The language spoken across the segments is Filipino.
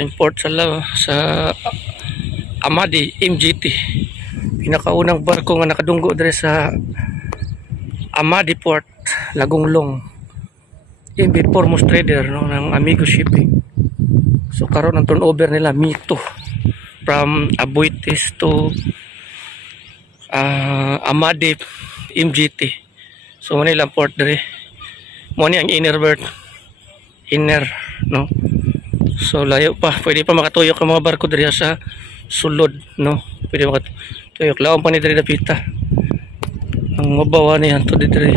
import sa Amadi MGT, pinakaunang barko nga nakadunggo dire sa Amadi Port, Lagonglong. Yan before most trader no, ng Amigo Shipping. So karon ang turnover nila mito from Aboitiz to Amadi MGT. So muna ilang port dire. Muna ang inner berth, inner no. So layo pa, pwede pa makatuyok ang mga barko dire sa sulod no. Pwede makatuyok laon pa ni dire dapita. Ang mabawa niyan to dire.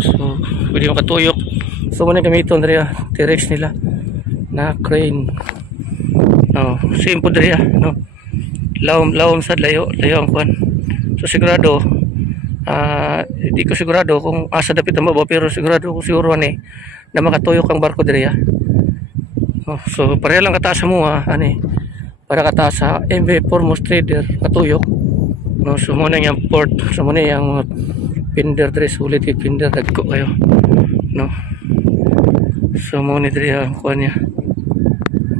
So pwede makatuyok. So muna gamiton dire T-Rex nila na crane. No, simple dire no. Lawom sad layo ang kuan. So sigurado di ko sigurado kung asa dapit ang mabaw, pero sigurado ko siguro ani na makatuyok ang barko dire. Oh, so pareha lang kataas mo ani para kataas sa MV Foremost Trader katuyok. No, so muna yung port, so muna yung pinder dire, sulit yung pinder dagko kayo. No. So muna dire ang kuan niya.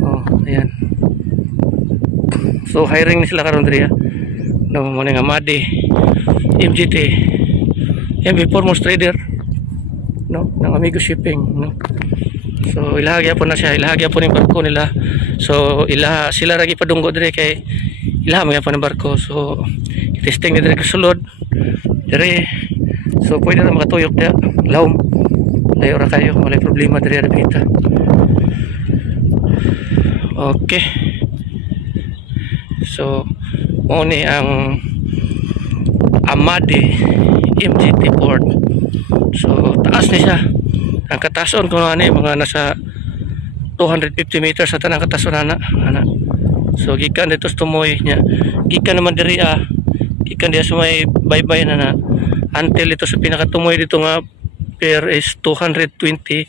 Oh, ayan. So hiring ni sila karon dire. No, muna nga Amadi MGT MV Foremost Trader no ng Amigo Shipping no. So ilahagya po na siya, ilahagya po ng barko nila. So sila ragi padunggo dire kay ilahagya po ng barko. So testing dire kasulod dire. So pwede na makatuyok dia lawom layo ra kayo, wala problema dire dapita. Okay, so mo ni ang Amadi MGT port. So taas ni siya. Ang katason ko ano mga nasa 250 meters sa tanang katason ana. So gikan dito sa tumoy niya. Gikan naman diri gikan dia sa may baybay na until ito sa pinakatumoy dito nga pier is 220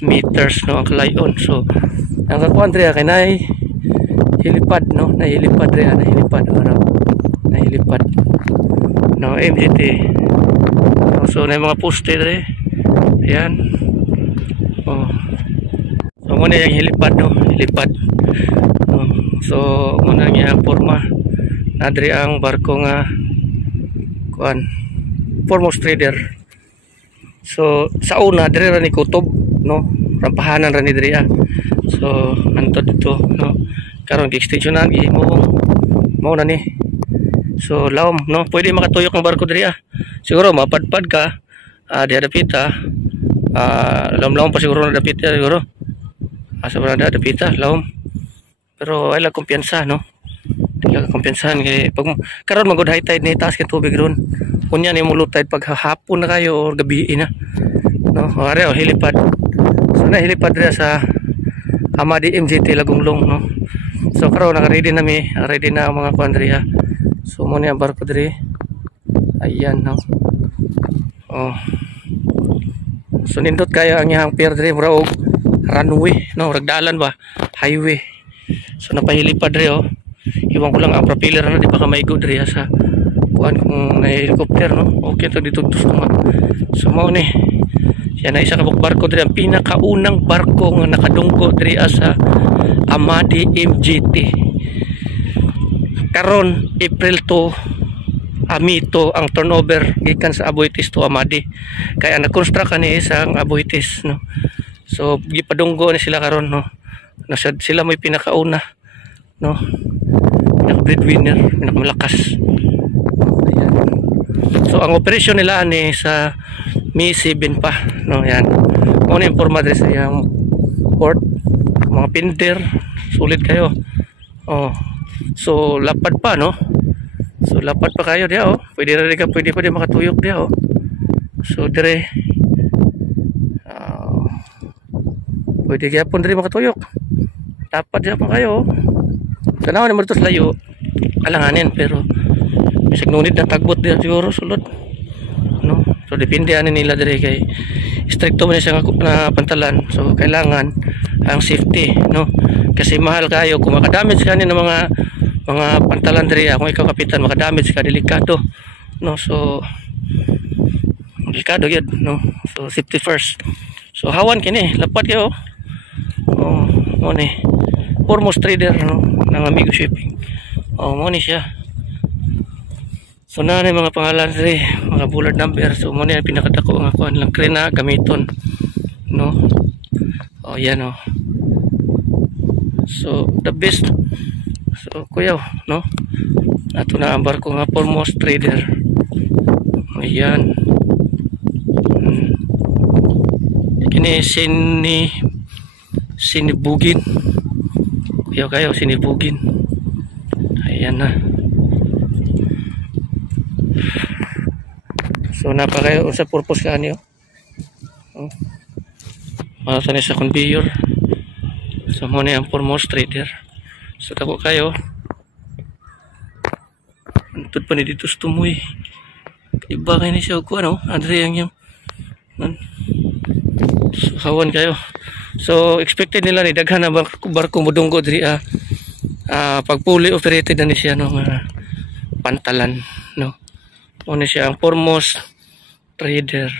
meters no ang kalayon. So ang kakuan diri kay nay hilipad no, na hilipad diri na hilipad no MGT. So na mga poste diri. Ayan. Oh. So muna yung hilipad no, hilipad. So muna yung forma na diri ang barko nga kuan Foremost Trader. So sa una diri ra ni kutob no, rampahanan ra ni diri. So anto dito no, karon gi-extensionan mo na ni. So lawom no, pwede makatuyok ang barko diri. Siguro mapadpad ka di dapita. Lawom pa siguro na dapita siguro. Asa ba na dapita lawom. Pero ay lang kumpiyansa no. Dili kumpiyansahan kay pag karon magud high tide ni taas kay tubig ron. Kunya ni mo low tide pag hapon na kayo or gabi na. No, are hilipad. So na hilipad diri sa Amadi MGT Lagonglong no. So karon naka-ready na ready na ang mga kuan diri. So mo ni ang barko diri. Ayan no. Oh. So nindot kayo ang iyang pier diri mura og runway no, ragdalan ba, highway. So napahilipad diri oh. Iwan ko lang ang propeller na di pa ka maigo diri sa kuan kung may helicopter no. Okay to dito nga. So mo ni yan na isa ka barko diri, ang pinakaunang barko nga nakadunggo diri sa Amadi MGT. Karon April 2 amito ang turnover gikan sa Aboitiz to Amadi. Kaya na-construct ani isang Aboitiz no. So gipadunggo ni sila karon no. Nasad sila may pinakauna no. Pinaka-breadwinner, pinakamalakas. Ayan. So ang operasyon nila ani sa May 7 pa no, yan. Mo ni informa diri sa yang port, mga pinder, sulit kayo. Oh. So lapad pa no. So lapad pa kayo dia oh. Pwede pa makatuyok dia oh. So dire pwede gyapon dire makatuyok. Lapad dia pa kayo. Tanaw ni mo dito layo. Alanganin pero bisag ngunit na tagbot dia siguro sulod. No. So depende ani nila dire kay stricto man siya na pantalan. So kailangan ang safety no. Kasi mahal kayo kung makadamage ka ng mga pantalan diri. Kung ikaw kapitan makadamage ka, delikado no. So delikado yun no. So safety first. So hawan kini lapad kayo oh. Mo ni foremost trader no ng Amigo Shipping. Mo ni siya. So na mga pangalan dre, mga bullard number. So mo ni pinakadako nga kuan lang krena gamiton no. Yan oh. So the best. So kuya no. Ato na ang barko nga foremost trader. Ayan. Kini sinibugin. Kuya kayo sinibugin. Ayan na. So napa kayo sa purpose ka niyo. Sa ni sa conveyor. So mo ni ang foremost trader. So tako kayo. Antod pa ni dito sa tumoy. Iba kayo ni siya ko ano. Andre yang yung so, hawan kayo. So expected nila ni daghan na barko mudunggo diri pag fully operated na ni siya no pantalan no. Mo ni siya ang foremost trader.